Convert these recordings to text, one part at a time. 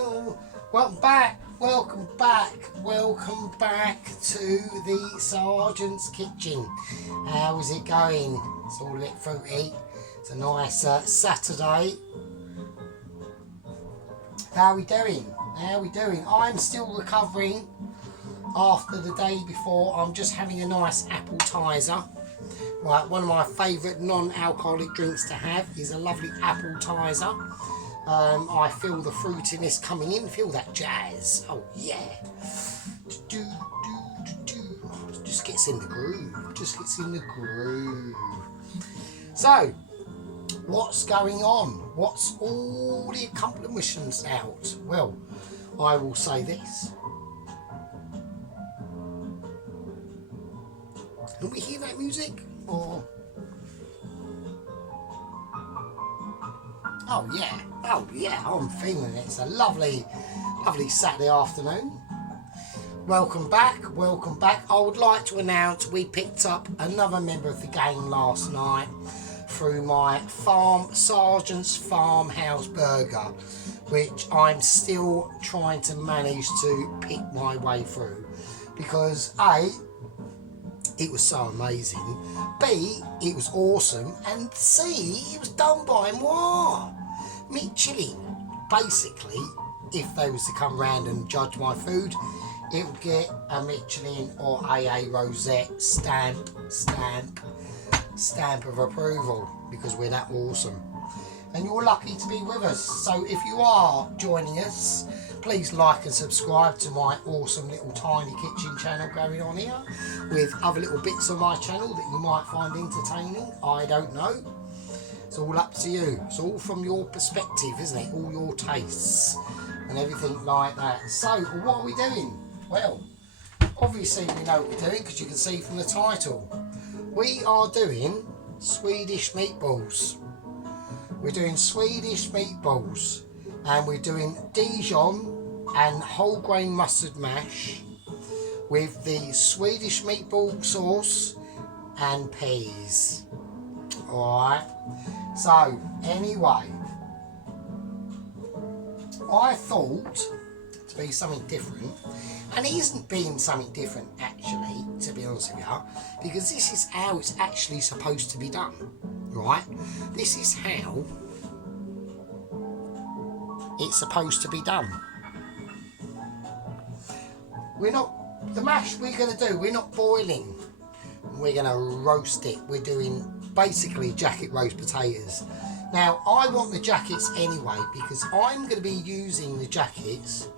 Oh, welcome back to the Sergeant's Kitchen. How is it going? It's all a bit fruity. It's a nice Saturday. How are we doing? I'm still recovering after the day before. I'm just having a nice appetizer. Right, one of my favourite non-alcoholic drinks to have is a lovely appetizer. I feel the fruitiness coming in. Feel that jazz. Oh yeah. Just gets in the groove. So, what's going on? What's all the accomplishments out? Well, I will say this. Can we hear that music? Or Oh yeah, I'm feeling it. It's a lovely Saturday afternoon. Welcome back. I would like to announce we picked up another member of the gang last night through my Sergeant's Farmhouse Burger, which I'm still trying to manage to pick my way through, because A, it was so amazing, B, it was awesome, and C, it was done by moi. Michelin. Basically, if they was to come round and judge my food, it would get a Michelin or AA Rosette stamp of approval, because we're that awesome. And you're lucky to be with us. So if you are joining us, please like and subscribe to my awesome little tiny kitchen channel going on here, with other little bits of my channel that you might find entertaining. I don't know. It's all up to you. It's all from your perspective, isn't it? All your tastes and everything like that. So what are we doing? Well, obviously we know what we're doing, because you can see from the title. We are doing Swedish meatballs. We're doing Swedish meatballs, and we're doing Dijon and whole grain mustard mash with the Swedish meatball sauce and peas. Alright, so anyway, I thought to be something different, and it isn't being something different actually, to be honest with you, because this is how it's actually supposed to be done. Right, this is how it's supposed to be done. The mash we're going to do, we're not boiling, we're going to roast it. We're doing basically jacket roast potatoes. Now I want the jackets anyway, because I'm going to be using the jackets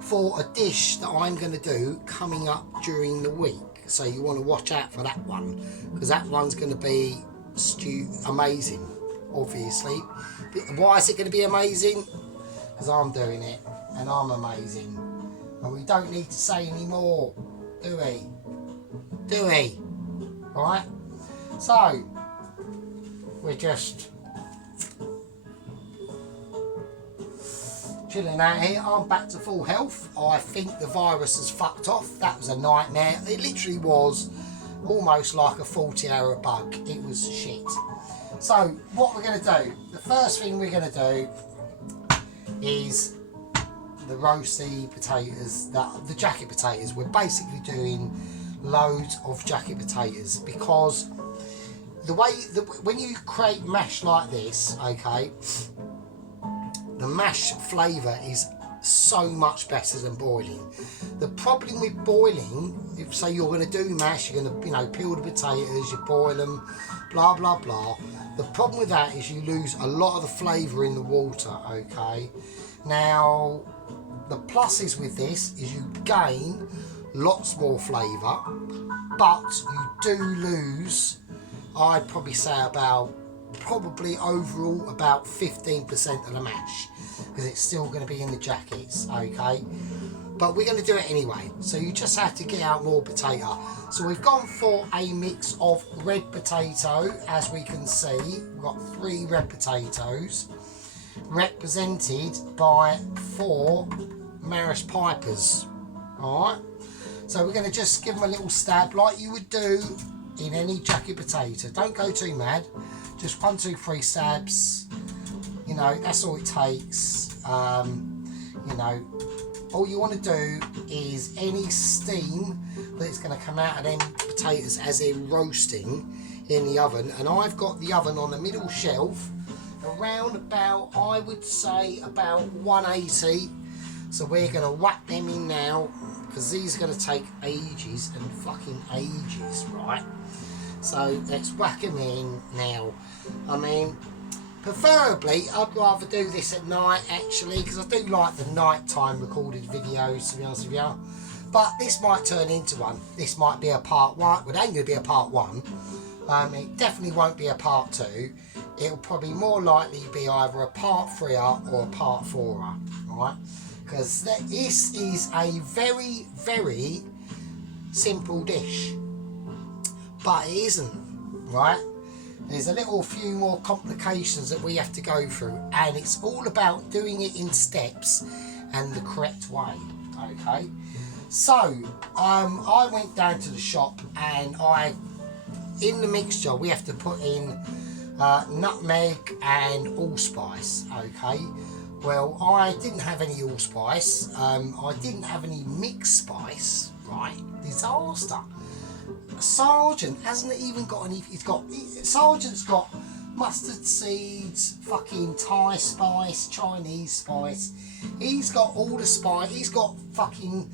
for a dish that I'm going to do coming up during the week. So you want to watch out for that one, because that one's going to be amazing, obviously. Why is it going to be amazing? Because I'm doing it, and I'm amazing, and we don't need to say any more, do we? Right, so we're just chilling out here. I'm back to full health. I think the virus has fucked off. That was a nightmare. It literally was almost like a 40-hour bug. It was shit. So what we're going to do, the first thing we're going to do is the roasty potatoes, the jacket potatoes. We're basically doing loads of jacket potatoes, because when you create mash like this, okay, the mash flavour is so much better than boiling. The problem with boiling, if say you're going to do mash, you're going to peel the potatoes, you boil them, blah blah blah. The problem with that is you lose a lot of the flavour in the water. Okay, now the pluses with this is you gain lots more flavour, but you do lose, I'd probably say overall about 15% of the mash, because it's still going to be in the jackets, okay? But we're going to do it anyway, so you just have to get out more potato. So we've gone for a mix of red potato, as we can see. We've got 3 red potatoes, represented by 4 Maris Pipers, alright? So we're going to just give them a little stab like you would do in any jacket potato. Don't go too mad. Just 1, 2, 3 stabs. You know, that's all it takes. You know, all you want to do is any steam that's going to come out of them potatoes as they're roasting in the oven. And I've got the oven on the middle shelf around about, I would say, about 180. So we're going to whack them in now, because these are going to take ages and fucking ages, right? So let's whack them in now. I mean, preferably I'd rather do this at night, actually, because I do like the nighttime recorded videos, to be honest with you. But this might turn into one. This might be a part 1. Well, it ain't going to be a part 1. It definitely won't be a part 2. It'll probably more likely be either a part 3er or a part 4er, right? Because this is a very, very simple dish. But it isn't, right? There's a little few more complications that we have to go through, and it's all about doing it in steps and the correct way, okay? So, I went down to the shop, and in the mixture, we have to put in nutmeg and allspice, okay? Well, I didn't have any allspice. I didn't have any mixed spice, right? Disaster. Sergeant hasn't even got any. Sergeant's got mustard seeds, fucking Thai spice, Chinese spice. He's got all the spice. He's got fucking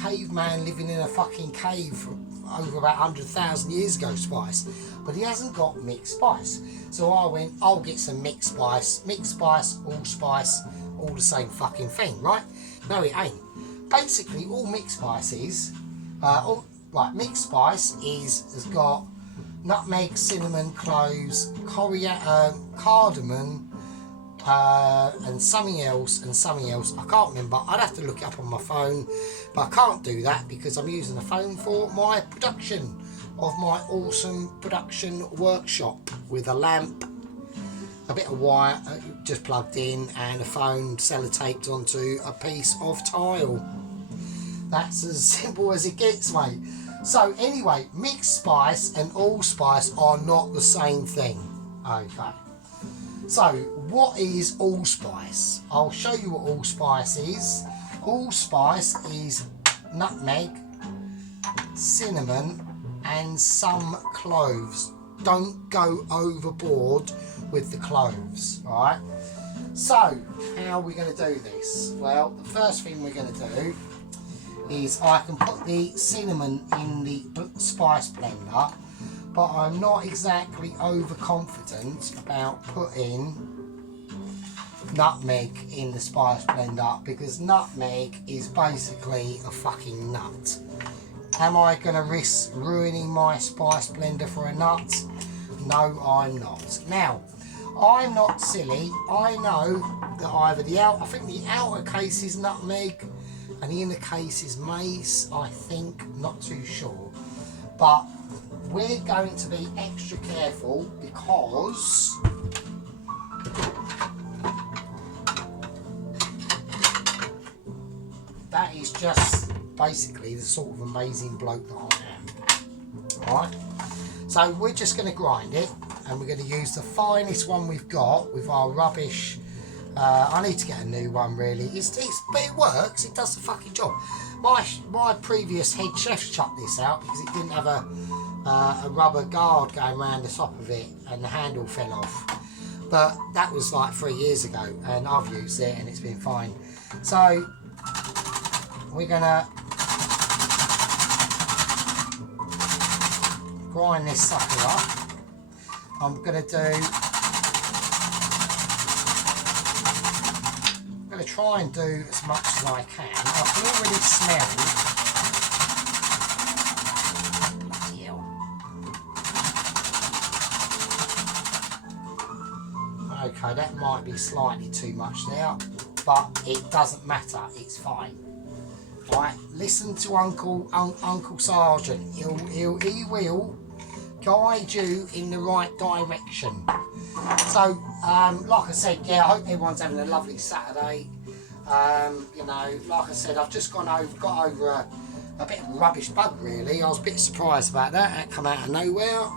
caveman living in a fucking cave from over about 100,000 years ago spice, but he hasn't got mixed spice. So I went, I'll get some mixed spice, allspice, all the same fucking thing, right? No, it ain't. Basically, all mixed spice is, mixed spice has got nutmeg, cinnamon, cloves, coriander, cardamom, and something else. I can't remember. I'd have to look it up on my phone, but I can't do that because I'm using the phone for my production of my awesome production workshop with a lamp, a bit of wire just plugged in, and a phone sellotaped onto a piece of tile. That's as simple as it gets, mate. So anyway, mixed spice and allspice are not the same thing, okay? So what is allspice? I'll show you what allspice is. Allspice is nutmeg, cinnamon, and some cloves. Don't go overboard with the cloves, alright? So, how are we going to do this? Well, the first thing we're going to do is I can put the cinnamon in the spice blender, but I'm not exactly overconfident about putting nutmeg in the spice blender, because nutmeg is basically a fucking nut. Am I going to risk ruining my spice blender for a nut? No, I'm not. Now, I'm not silly. I know that either I think the outer case is nutmeg and the inner case is mace, I think, not too sure. But we're going to be extra careful because that is just basically the sort of amazing bloke that I am. Alright? So we're just going to grind it, and we're going to use the finest one we've got with our rubbish. I need to get a new one, really. But it works. It does the fucking job. My previous head chef shut this out because it didn't have a rubber guard going around the top of it, and the handle fell off. But that was like 3 years ago, and I've used it and it's been fine. So we're gonna grind this sucker up. I'm gonna try and do as much as I can. I can already smell. Okay, that might be slightly too much there, but it doesn't matter. It's fine. Right, listen to Uncle Sergeant. He will guide you in the right direction. So, like I said, yeah, I hope everyone's having a lovely Saturday. You know, like I said, I've just got over a bit of a rubbish bug really. I was a bit surprised about that. That come out of nowhere.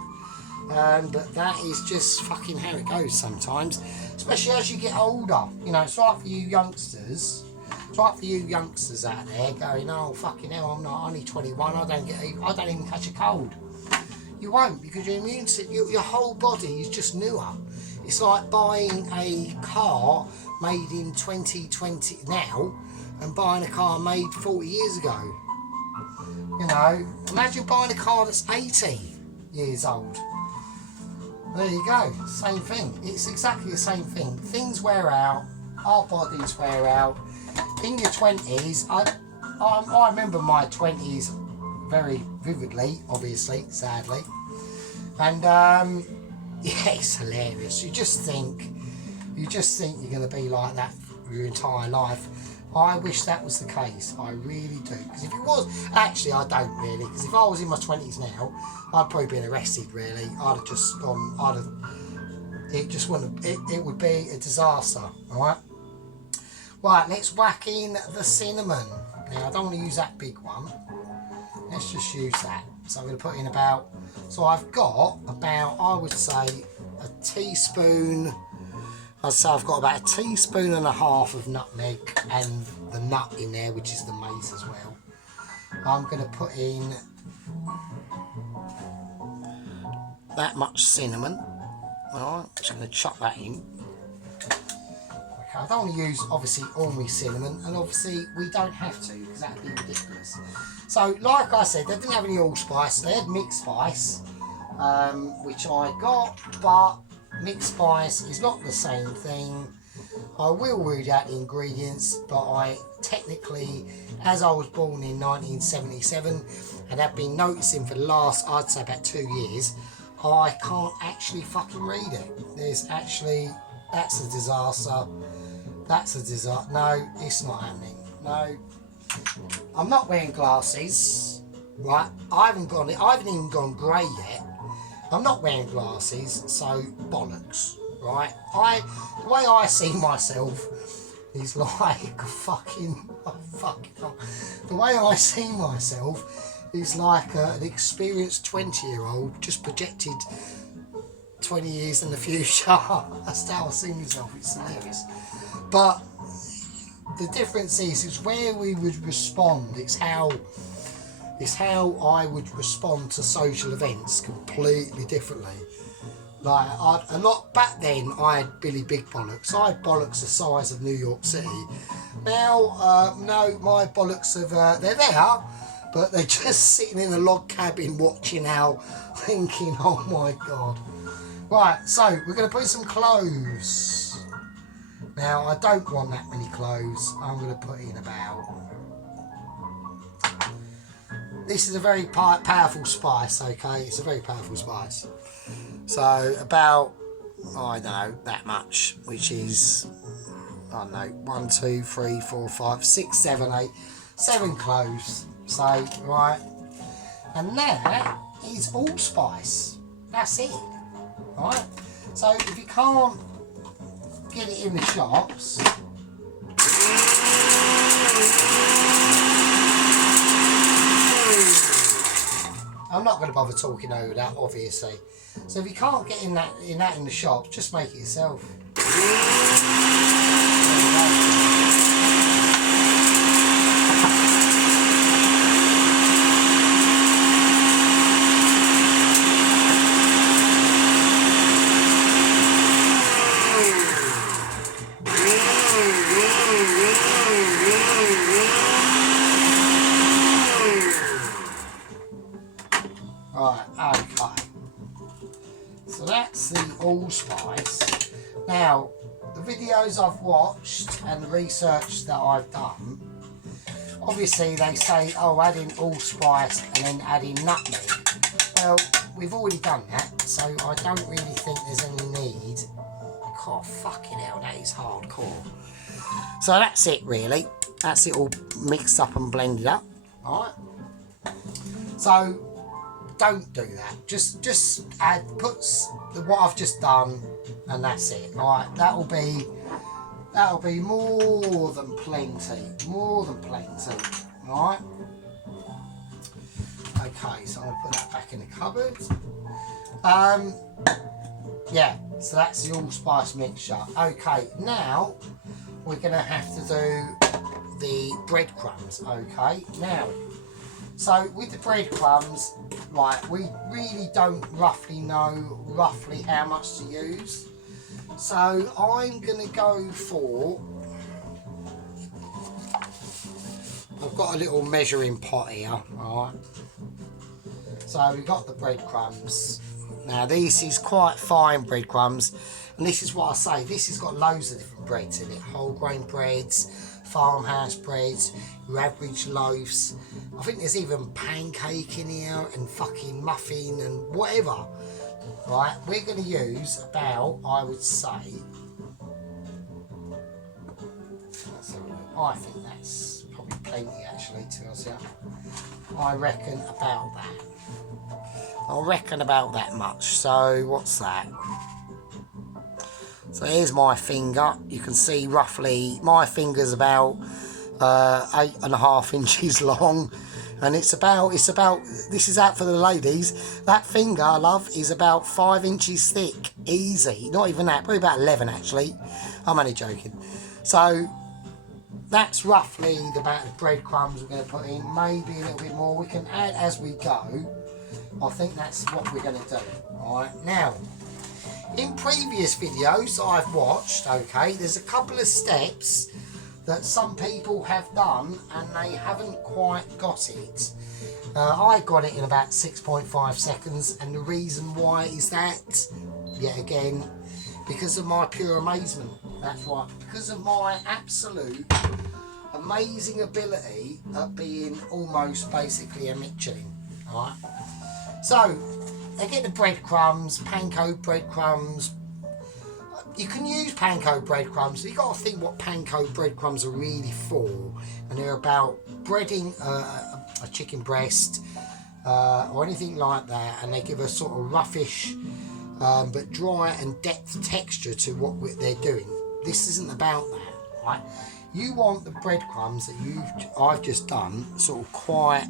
But that is just fucking how it goes sometimes, especially as you get older. You know, it's right for you youngsters. It's right for you youngsters out there going, oh fucking hell, I'm not only 21. I don't even catch a cold. You won't, because your immune system, your whole body is just newer. It's like buying a car made in 2020 now and buying a car made 40 years ago. You know, imagine buying a car that's 80 years old. There you go, same thing. It's exactly the same thing. Things wear out, our bodies wear out. In your 20s, I remember my 20s very vividly, obviously, sadly. And yeah, it's hilarious. You just think you're going to be like that for your entire life. I wish that was the case. I really do. Because if it was, actually, I don't really. Because if I was in my 20s now, I'd probably been arrested. Really, I'd have just gone. It just wouldn't. It would be a disaster. All right. Right. Let's whack in the cinnamon. Now I don't want to use that big one. Let's just use that. So I'm going to put in about. So I've got about, I would say, a teaspoon. I'd say I've got about a teaspoon and a half of nutmeg and the nut in there, which is the mace as well. I'm going to put in that much cinnamon. Alright, just going to chop that in. Okay, I don't want to use, obviously, all my cinnamon, and obviously we don't have to, because that would be ridiculous. So, like I said, they didn't have any allspice, they had mixed spice, which I got, but mixed spice is not the same thing. I will read out the ingredients, but I technically, as I was born in 1977 and have been noticing for the last, I'd say about 2 years, I can't actually fucking read it. There's actually, that's a disaster. That's a disaster. No, it's not happening. No. I'm not wearing glasses, right? I haven't even gone grey yet. I'm not wearing glasses, so bollocks, right? The way I see myself is like the way I see myself is like an experienced 20-year-old just projected 20 years in the future. That's how I see myself. It's hilarious. But the difference is where we would respond. It's how I would respond to social events completely differently. Like back then, I had Billy Big Bollocks. I had bollocks the size of New York City. Now, no, my bollocks they're there, but they're just sitting in a log cabin watching out, thinking, oh my god. Right, so we're going to put some cloves. Now, I don't want that many cloves. I'm going to put in about. This is a very powerful spice, okay? It's a very powerful spice. So, about, I don't know, that much, which is, I don't know, 1, 2, 3, 4, 5, 6, 7, 8, 7 cloves. So, right. And that is allspice. That's it. Right? So, if you can't get it in the shops, I'm not going to bother talking over that, obviously. So if you can't get in that in the shop, just make it yourself. Right, okay. So that's the allspice. Now, the videos I've watched and the research that I've done, obviously they say, oh, add in allspice and then add in nutmeg. Well, we've already done that, so I don't really think there's any need. God, fucking hell, that is hardcore. So that's it, really. That's it all mixed up and blended up. Alright. So, don't do that. Just put what I've just done, and that's it. Alright, that'll be more than plenty. More than plenty. Alright. Okay, so I'll put that back in the cupboard. Yeah, so that's the allspice mixture. Okay, now we're going to have to do the breadcrumbs. Okay, now, so with the breadcrumbs, like, we really don't know how much to use. So I'm going to go for, I've got a little measuring pot here, alright. So we've got the breadcrumbs. Now this is quite fine breadcrumbs, and this is what I say, this has got loads of different breads in it. Whole grain breads, farmhouse breads, your average loaves. I think there's even pancake in here and fucking muffin and whatever. Right, we're going to use about, I would say, I think that's probably plenty actually, to be honest with you. I reckon about that. I reckon about that much. So what's that? So here's my finger. You can see roughly my finger's about 8.5 inches long, and it's about this is out for the ladies. That finger, love, is about 5 inches thick, easy. Not even that, probably about 11 actually. I'm only joking. So that's roughly the amount of breadcrumbs we're going to put in. Maybe a little bit more. We can add as we go. I think that's what we're going to do. Alright, now, in previous videos I've watched, okay, there's a couple of steps that some people have done and they haven't quite got it. I got it in about 6.5 seconds, and the reason why is that, yet again, because of my pure amazement. That's right, because of my absolute amazing ability at being almost basically a Michelin. Alright, so they get the breadcrumbs, panko breadcrumbs. You can use panko breadcrumbs. You've got to think what panko breadcrumbs are really for, and they're about breading a chicken breast or anything like that, and they give a sort of roughish but dry and depth texture to what they're doing. This isn't about that, right? You want the breadcrumbs that I've just done sort of quite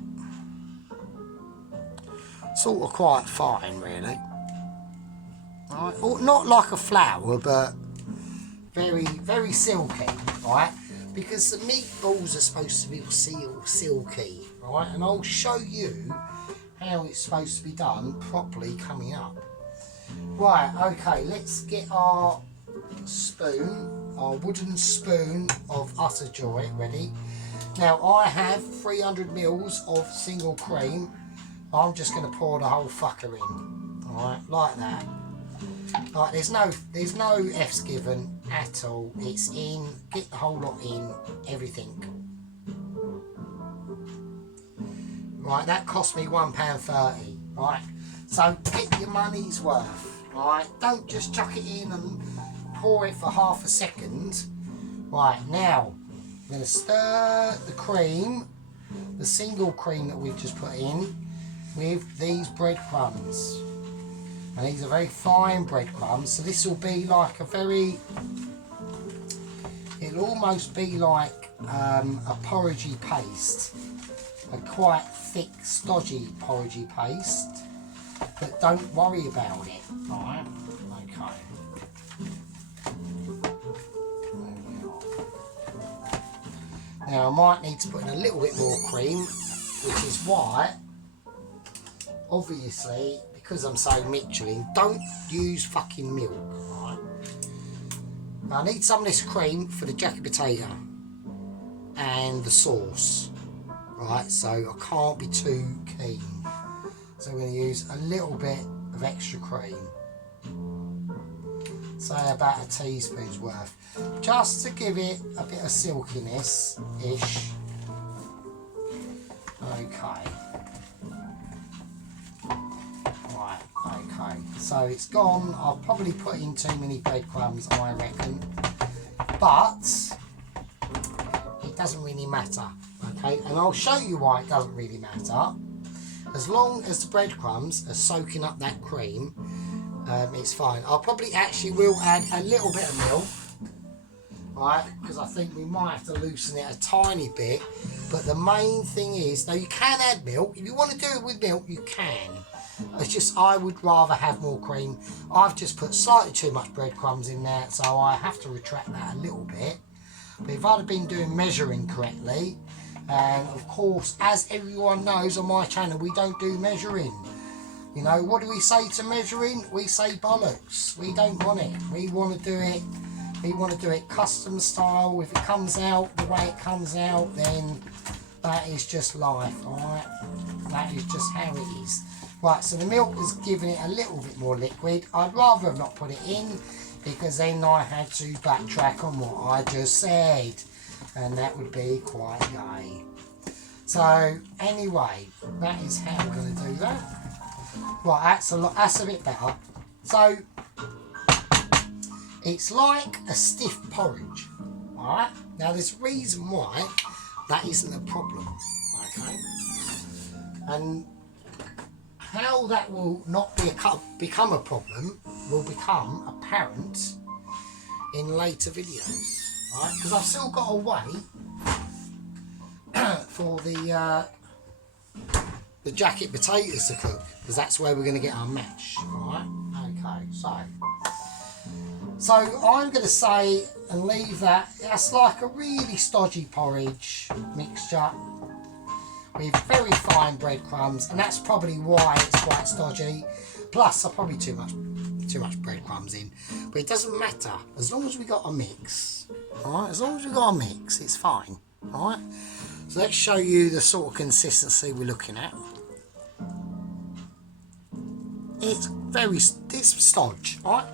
fine, really. Right? Or not like a flour, but very, very silky, right? Because the meatballs are supposed to be silky, right? And I'll show you how it's supposed to be done properly coming up. Right, okay, let's get our spoon, our wooden spoon of utter joy ready. Now I have 300 mils of single cream. I'm just going to pour the whole fucker in, alright, like that. Right, there's no F's given at all. It's in, get the whole lot in, everything. Right, that cost me £1.30, right? So get your money's worth, right? Don't just chuck it in and pour it for half a second. Right, now I'm going to stir the cream, the single cream that we've just put in, with these breadcrumbs. And these are very fine breadcrumbs, so this will be like a very, it'll almost be like a porridgey paste, a quite thick, stodgy porridgey paste, but don't worry about it, right? Okay. Now I might need to put in a little bit more cream, which is why, obviously, because I'm so Michelin, don't use fucking milk, right? I need some of this cream for the jacket potato and the sauce, right? So I can't be too keen. So I'm going to use a little bit of extra cream. Say about a teaspoon's worth, just to give it a bit of silkiness-ish. Okay. Okay, so it's gone. I've probably put in too many breadcrumbs, I reckon, but it doesn't really matter, okay? And I'll show you why it doesn't really matter. As long as the breadcrumbs are soaking up that cream, it's fine. I'll probably actually will add a little bit of milk, right? Because I think we might have to loosen it a tiny bit. But the main thing is, now you can add milk. If you want to do it with milk, you can. It's just I would rather have more cream. I've just put slightly too much breadcrumbs in there, so I have to retract that a little bit. But if I'd have been doing measuring correctly, and of course, as everyone knows on my channel, we don't do measuring. You know, what do we say to measuring? We say bollocks. We don't want it. We want to do it. We want to do it custom style. If it comes out the way it comes out, then that is just life, alright? That is just how it is. Right, so the milk has given it a little bit more liquid. I'd rather have not put it in, because then I had to backtrack on what I just said, and that would be quite gay. So anyway, that is how we're going to do that. Right, that's a bit better. So it's like a stiff porridge. Alright, now there's a reason why that isn't a problem. Okay, and how that will not become a problem will become apparent in later videos. Right, because I've still got to wait for the jacket potatoes to cook, because that's where we're going to get our mash. Alright, okay, so I'm going to say and leave that. That's like a really stodgy porridge mixture with very fine breadcrumbs, and that's probably why it's quite stodgy. Plus, I probably too much breadcrumbs in, but it doesn't matter as long as we got a mix. Alright, as long as we got a mix, it's fine. Alright, so let's show you the sort of consistency we're looking at. It's stodge, alright,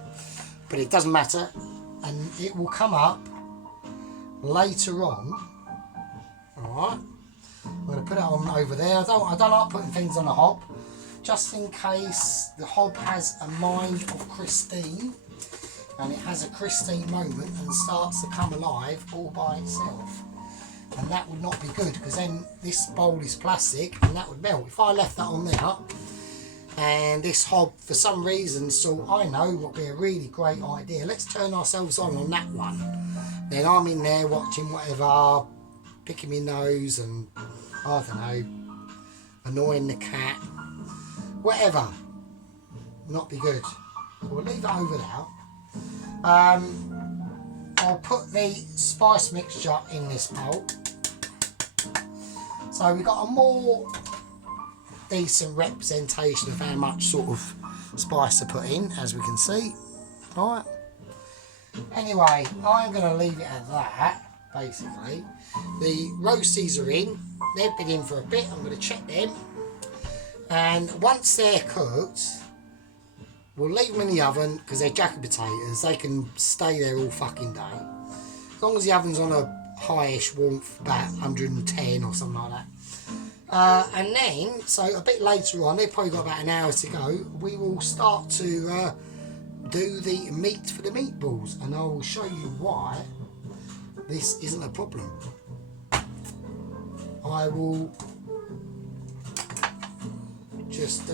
but it doesn't matter, and it will come up later on. Alright, I'm going to put it on over there. I don't like putting things on the hob, just in case the hob has a mind of Christine, and it has a Christine moment and starts to come alive all by itself. And that would not be good, because then this bowl is plastic and that would melt. If I left that on there and this hob for some reason, so I know what would be a really great idea. Let's turn ourselves on that one. Then I'm in there watching whatever, picking my nose and, I don't know, annoying the cat, whatever. Not be good. So we'll leave that over there. I'll put the spice mixture in this bowl. So we've got a more decent representation of how much sort of spice to put in, as we can see. Alright. Anyway, I'm going to leave it at that, basically. The roasties are in. They've been in for a bit. I'm going to check them. And once they're cooked, we'll leave them in the oven, because they're jacket potatoes. They can stay there all fucking day. As long as the oven's on a highish warmth, about 110 or something like that. And then, so a bit later on, they've probably got about an hour to go, we will start to do the meat for the meatballs. And I will show you why this isn't a problem. I will just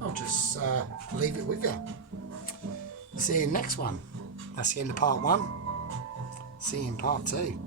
I'll just leave it with you. See you in the next one. That's the end of part 1. See you in part 2.